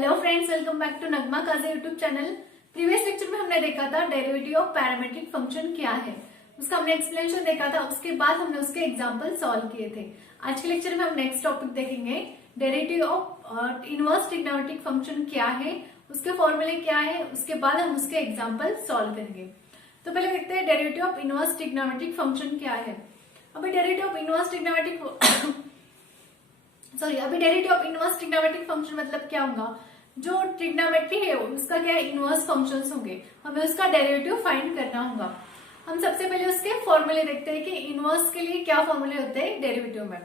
Hello friends, welcome back to Nagma Kaza YouTube channel. Previous lecture में हमने देखा था डेरिवेटिव ऑफ पैरामीट्रिक फंक्शन क्या है, उसका हमने एक्सप्लेनेशन देखा था। उसके बाद हमने उसके एग्जांपल सॉल्व किए थे। आज के लेक्चर में हम नेक्स्ट टॉपिक देखेंगे, derivative of inverse trigonometric function क्या है, उसके फॉर्मूले क्या है, उसके बाद हम उसके एग्जाम्पल सॉल्व करेंगे। तो पहले देखते हैं derivative of inverse trigonometric function क्या है। अभी derivative of inverse trigonometric function मतलब क्या होगा, जो ट्रिग्नोमेट्री है उसका क्या है, इनवर्स फंक्शंस होंगे, हमें उसका डेरिवेटिव फाइंड करना होगा। हम सबसे पहले उसके फॉर्मूले देखते हैं कि इनवर्स के लिए क्या फॉर्मूले होते हैं डेरिवेटिव में।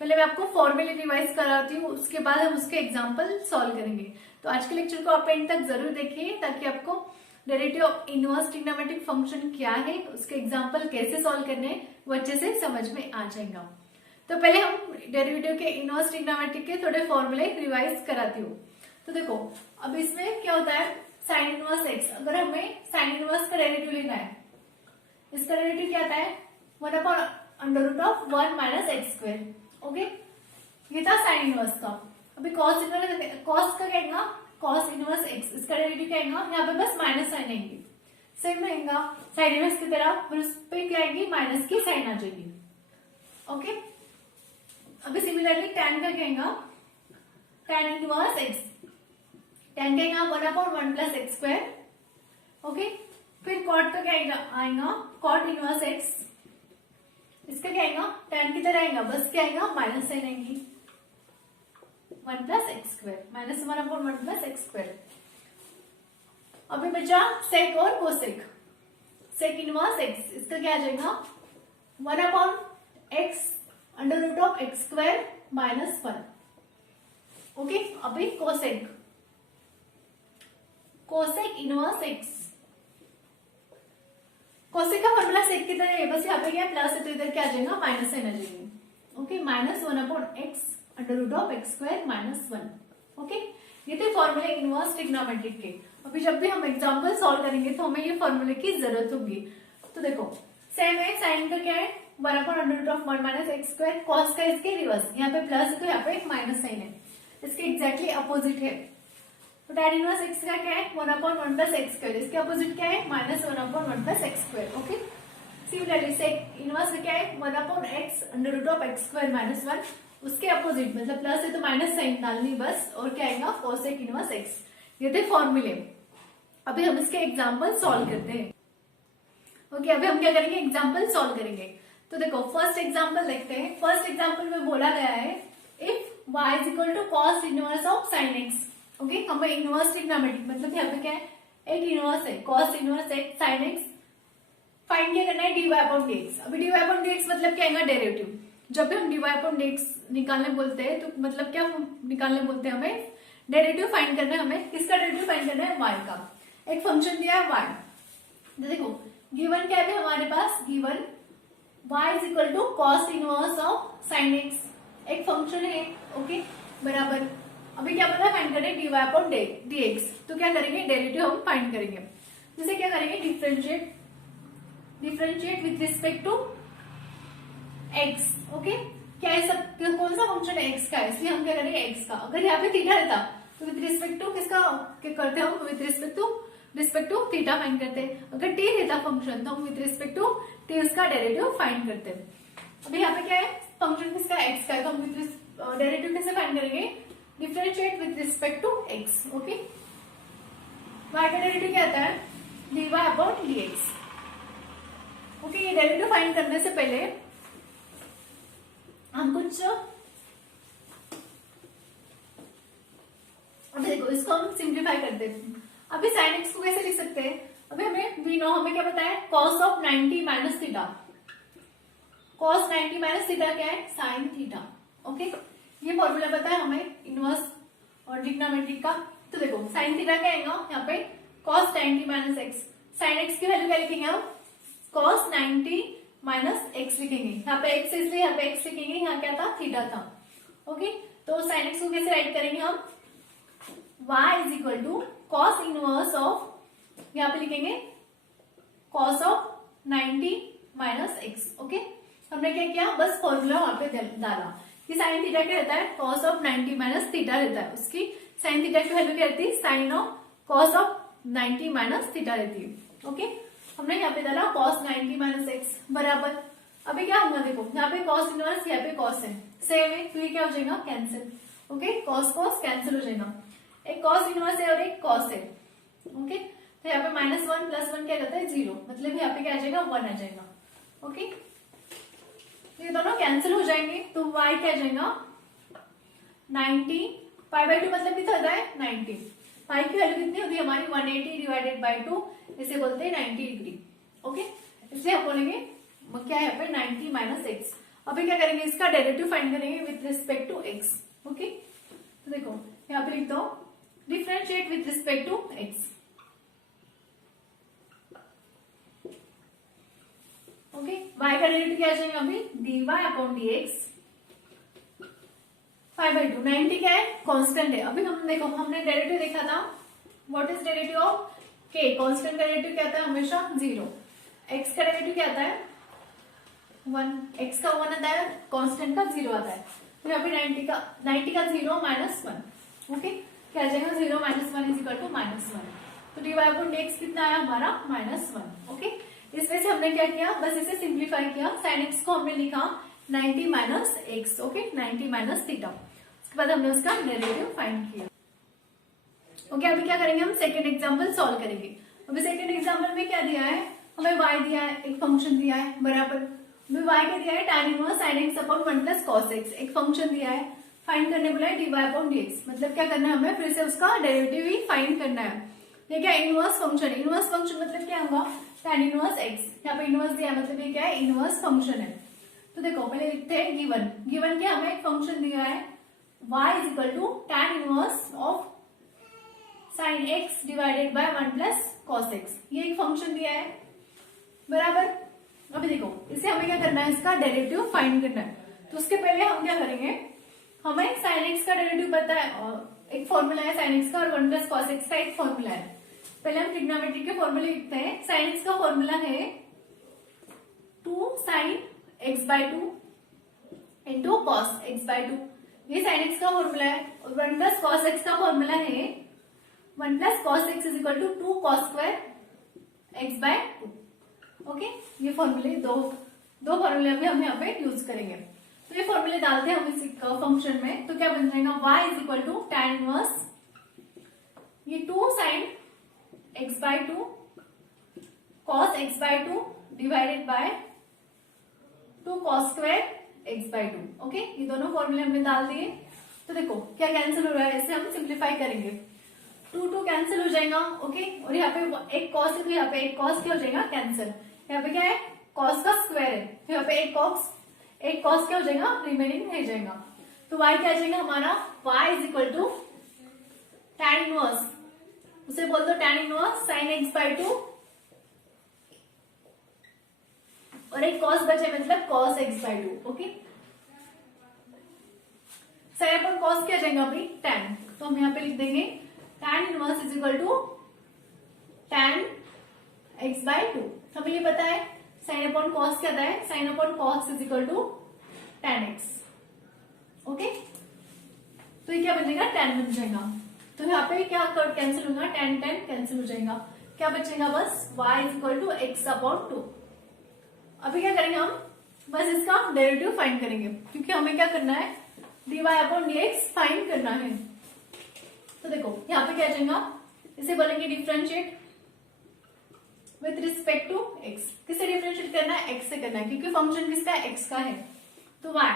पहले मैं आपको फॉर्मूले रिवाइज कराती हूँ, उसके बाद हम उसके एग्जाम्पल सॉल्व करेंगे। तो आज के लेक्चर को आप एंड तक जरूर देखिए ताकि आपको derivative of inverse trigonometric function क्या है, उसके एग्जाम्पल कैसे सॉल्व करने वो अच्छे से समझ में आ जाएगा। तो पहले हम डेरिवेटिव के इनवर्स ट्रिग्नोमेट्रिक के थोड़े फॉर्मूले रिवाइज कराती हूँ। तो देखो, अब इसमें क्या होता है, साइन इनवर्स एक्स, अगर हमें साइन इनवर्स का डेरिवेटिव लेना है, इसका डेरिवेटिव क्या आता है, 1/√1 माइनस एक्स स्क्वायर। ओके, ये था साइन इनवर्स का। अभी कॉस का क्या आएगा, कॉस इनवर्स एक्स, इसका डेरिवेटिव क्या आएगा, यहाँ पे बस माइनस साइन आएंगे, सेम आएगा साइन इनवर्स की तरह, फिर उस पर क्या आएगी, माइनस की साइन आ जाएगी। ओके, अभी सिमिलरली tan का क्या आएगा, tan इनवर्स एक्स, tan का आएगा 1/1 प्लस एक्स स्क्वायर। ओके, फिर कॉट का क्या आएगा, कॉट इनवर्स एक्स, इसका क्या आएगा, tan की तरह आएगा, बस क्या आएगा, माइनस साइन आएगी, 1 plus x square, minus 1/1 plus x square. अभी बचा सेक और कोसेक। सेक इनवर्स एक्स, इसका क्या आ जाएगा, 1/x √x square minus 1। Okay, अभी cosec, cosec inverse x, cosec का फॉर्मूला सेक की तरह है, बस यहाँ पे क्या प्लस है तो इधर क्या आ जाएगा, माइनस साइन आ जाएगी। Okay, minus 1/x √x square minus 1। Okay, ये थे फॉर्मूले इनवर्स ट्रिग्नोमेट्रिक के। अभी जब भी हम एग्जांपल सॉल्व करेंगे तो हमें ये फॉर्मूले की जरूरत होगी। तो देखो, सेम है, साइन का क्या है, 1/√1 माइनस एक्स स्क्वायर, कॉस का इसके रिवर्स, यहाँ पे प्लस है तो यहाँ पे एक माइनस साइन है, इसके एग्जैक्टली अपोजिट है। तो tan इनवर्स एक्स का क्या है, 1/1 प्लस एक्स स्क्वायर, इसके अपोजिट क्या है, minus 1/1 plus x square. Okay, similarly sec inverse का क्या है, 1/x √x स्क्वायर माइनस 1, उसके अपोजिट मतलब प्लस है तो माइनस साइन डालनी बस, और क्या आएगा, कोसेक इनवर्स एक्स। ये थे फॉर्मूले। अभी हम इसके एग्जाम्पल सॉल्व करते हैं। ओके, अभी हम क्या करेंगे, एग्जाम्पल सॉल्व करेंगे। तो देखो, फर्स्ट एग्जाम्पल देखते हैं। फर्स्ट एग्जाम्पल में बोला गया है, if y is equal to cos inverse of sine x. Okay, हमें इनवर्स ट्रिग्नोमेट्रिक मतलब यहाँ पे क्या है, एक इनवर्स है, cos inverse x sine x, find क्या करना है, dy/dx। अभी dy/dx मतलब क्या आएगा, डेरिवेटिव। जब भी हम dy/dx निकालने बोलते हैं तो मतलब क्या निकालने बोलते हैं, हमें डेरिवेटिव फाइंड करना है। हमें किसका डेरिवेटिव फाइंड करना है, y का। एक फंक्शन दिया है y, तो देखो गिवन क्या है हमारे पास, given y is equal to cos inverse of sine x, एक फंक्शन है। ओके, बराबर, अभी क्या पता फाइंड करें, dy/dx। तो क्या करेंगे, डेरिवेटिव हम फाइंड करेंगे। जैसे क्या करेंगे, differentiate with respect to x। Okay, क्या है, सब कौन सा फंक्शन है, x का, इसलिए हम क्या करेंगे, x का। अगर यहाँ पे थीटा रहता तो विथ रिस्पेक्ट टू किसका क्या करते हैं हम, with respect to theta find करते हैं। अगर t रहता फंक्शन तो हम विथ रिस्पेक्ट टू t उसका डेरिवेटिव फाइंड करते हैं। अभी यहाँ पे क्या है, फंक्शन किसका, x का है, तो हम विथ डेरिवेटिव कैसे फाइंड करेंगे, differentiate with respect to x। Okay, y का डेरिवेटिव क्या आता है, dy/dx। ओके, ये डेरिवेटिव फाइंड करने से पहले हम कुछ, अभी देखो इसको हम सिंप्लीफाई करते हैं। अभी साइन एक्स को कैसे लिख सकते हैं, अभी हमें क्या पता है, cos of 90 minus theta, cos 90 minus theta क्या है, साइन थीटा। ओके, ये फॉर्मूला पता है हमें इनवर्स और ट्रिग्नोमेट्रिक का। तो देखो साइन थीटा क्या आएगा, यहाँ पे cos 90 minus x, sine x की वैल्यू क्या लिखेंगे हम, कॉस 90 माइनस एक्स लिखेंगे, यहाँ पे एक्स इसलिए यहाँ पे एक्स लिखेंगे, यहाँ क्या था, थीटा था। ओके, तो साइन एक्स को कैसे राइट करेंगे हम, y is equal to cos inverse of, यहाँ पे लिखेंगे cos of 90 minus x. Okay, हमने क्या किया, बस फॉर्मूला वहां पे डाला कि साइन थीटा क्या रहता है, कॉस ऑफ 90 माइनस थीटा रहता है, उसकी साइन थीटा की वैल्यू क्या रहती है, sine of cos of 90 minus theta रहती है। ओके, हमने यहाँ पे डाला कॉस 90 माइनस एक्स बराबर, अभी क्या होगा देखो, यहाँ पे कॉस इनवर्स, यहाँ पे कॉस है, सेम है, तो ये क्या हो जाएगा, cancel. Okay, cos cos cancel हो जाएगा, एक कॉस इनवर्स है और एक कॉस है। ओके, तो यहाँ पे -1 + 1 क्या रहता है, 0, मतलब यहाँ पे क्या आ जाएगा, 1 आ जाएगा। ओके, ये दोनों कैंसिल हो जाएंगे, तो y क्या आ जाएगा, 90 π/2 मतलब कितना होता है, 90। पाई की वैल्यू कितनी होती है हमारी, 180 / 2, इसे बोलते हैं 90 डिग्री। ओके, इसलिए आप बोलेंगे क्या है यहाँ पे, 90 माइनस एक्स। अभी क्या करेंगे, इसका डेरिवेटिव फाइंड करेंगे with respect to x. Okay, तो देखो यहाँ पे लिख दो differentiate with respect to x. Okay, y का डेरिवेटिव क्या आ जाएगा अभी, dy/dx π/2। 90 क्या है, कांस्टेंट है। अभी हम देखो, हमने डेरिवेटिव देखा था, what is derivative of k, constant का डेरिवेटिव क्या आता है, हमेशा 0। x का डेरिवेटिव क्या आता है, 1, x का 1 आता है, कांस्टेंट का 0 आता है। तो यहाँ पे 90 का 0 - 1। ओके, क्या आ जाएगा, 0 - 1 = -1। तो dy/dx कितना आया हमारा, -1। ओके, इस वजह से हमने क्या किया, बस इसे सिंप्लीफाई किया, sin x को हमने लिखा 90 minus x. Okay, 90 minus theta, उसके बाद हमने उसका डेरिवेटिव फाइंड किया। ओके, अभी क्या करेंगे, हम सेकंड एग्जांपल सॉल्व करेंगे। अभी सेकंड एग्जांपल में क्या दिया है, हमें y दिया है, एक फंक्शन दिया है बराबर, हमें y क्या दिया है, tan inverse sin x upon 1 + cos x, एक फंक्शन दिया है, फाइंड करने बोला है dy/dx, मतलब क्या करना है, हमें फिर से उसका डेरिवेटिव ही फाइंड करना है। ये क्या, इनवर्स फंक्शन, इनवर्स फंक्शन मतलब क्या होगा, tan इनवर्स x, यहाँ पे इनवर्स दिया है, मतलब ये क्या है, इनवर्स फंक्शन है। तो देखो पहले लिखते हैं गिवन क्या, हमें एक फंक्शन दिया है y = tan inverse of sin x / 1 + cos x, ये एक फंक्शन दिया है बराबर। अभी देखो इसे हमें क्या करना है, इसका डेरिवेटिव फाइंड करना है। तो उसके पहले हम क्या करेंगे, हमें sin x का डेरिवेटिव पता है, और एक फॉर्मूला है sin x का, और 1 + cos x का एक फॉर्मूला है। पहले हम ट्रिग्नोमेट्री के फॉर्मूले लिखते हैं। sin x का फॉर्मूला है 2 sin x/2 into cos x/2, ये sin x का फॉर्मूला है। और 1 + cos x का फॉर्मूला है 1 + cos x = 2 cos² x/2। Okay, ये फॉर्मूले दो फॉर्मूले अभी हम यहाँ पे यूज करेंगे। तो ये फॉर्मूले डालते हैं हम इस फंक्शन में, तो क्या बन जाएगा, y = tan इनवर्स ये 2 sin x/2 cos x/2 divided by 2 cos² x/2। Okay, ये दोनों फॉर्मूले हमने डाल दिए। तो देखो क्या कैंसिल हो रहा है, इसे हम सिंप्लीफाई करेंगे, 2 कैंसिल हो जाएगा। ओके, और यहाँ पे एक cos है, तो यहाँ पे एक cos क्या हो जाएगा, कैंसिल। यहाँ पे क्या है, cos का स्क्वायर है, तो यहाँ पे एक cos क्या हो जाएगा, रिमेनिंग रह जाएगा। तो y क्या आ जाएगा हमारा, y = tan इनवर्स, उसे बोल दो tan इनवर्स sin x/2, और एक cos बचे मतलब cos x/2। ओके, sin अपन cos क्या जाएगा अभी, tan, तो हम यहाँ पे लिख देंगे tan इनवर्स = tan x/2। हमें ये पता है sin अपॉन cos क्या था है, sin upon cos = tan x। Okay, तो ये क्या बनेगा, tan बन जाएगा। तो यहाँ पे क्या कैंसिल होगा, tan कैंसिल हो जाएगा, क्या बचेगा बस y = x/2। अभी क्या करेंगे हम, बस इसका डेरिवेटिव फाइंड करेंगे, क्योंकि हमें क्या करना है, dy/dx फाइंड करना है। तो देखो यहाँ पे क्या आ जाएगा, इसे बोलेंगे differentiate with respect to x। किससे डिफरेंशिएट करना है, x से करना है, क्योंकि फंक्शन किसका है, x का है। तो y,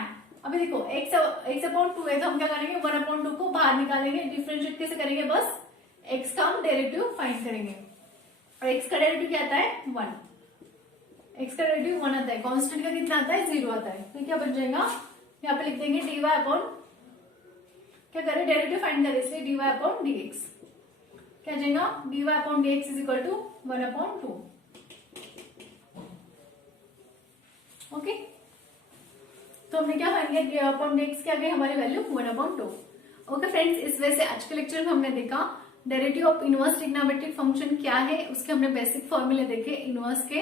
अभी देखो x/2 है, तो हम क्या करेंगे, 1/2 को बाहर निकालेंगे, डिफरेंशिएट कैसे करेंगे, बस x का हम डेरिवेटिव फाइंड करेंगे, और x का डेरिवेटिव क्या आता है, 1। x का डेरिवेटिव 1 आता है, कांस्टेंट का कितना आता है, 0 आता है। तो क्या बन जाएगा, यहाँ पे लिख देंगे dy/, क्या करें, डेरिवेटिव फाइंड करें, इसलिए dy/dx क्या जाएगा, dy/dx = 1/2। ओके, तो हमने क्या फाइंड किया, dy/dx क्या गई हमारी वैल्यू 1/2। ओके फ्रेंड्स, इस वजह से आज के लेक्चर में हमने देखा derivative of inverse trigonometric function क्या है, उसके हमने बेसिक फॉर्मूले देखे इनवर्स के,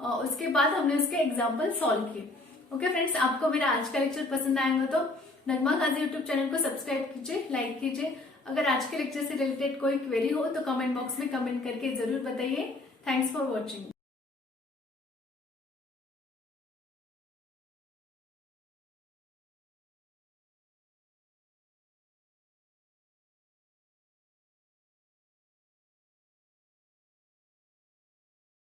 और उसके बाद हमने उसके एग्जाम्पल सॉल्व किए। ओके फ्रेंड्स, आपको मेरा आज का लेक्चर पसंद आएगा तो नगमा काजी यूट्यूब चैनल को सब्सक्राइब कीजिए, लाइक कीजिए, अगर आज के लेक्चर से रिलेटेड कोई क्वेरी हो तो कमेंट बॉक्स में कमेंट करके जरूर बताइए। Thanks for watching.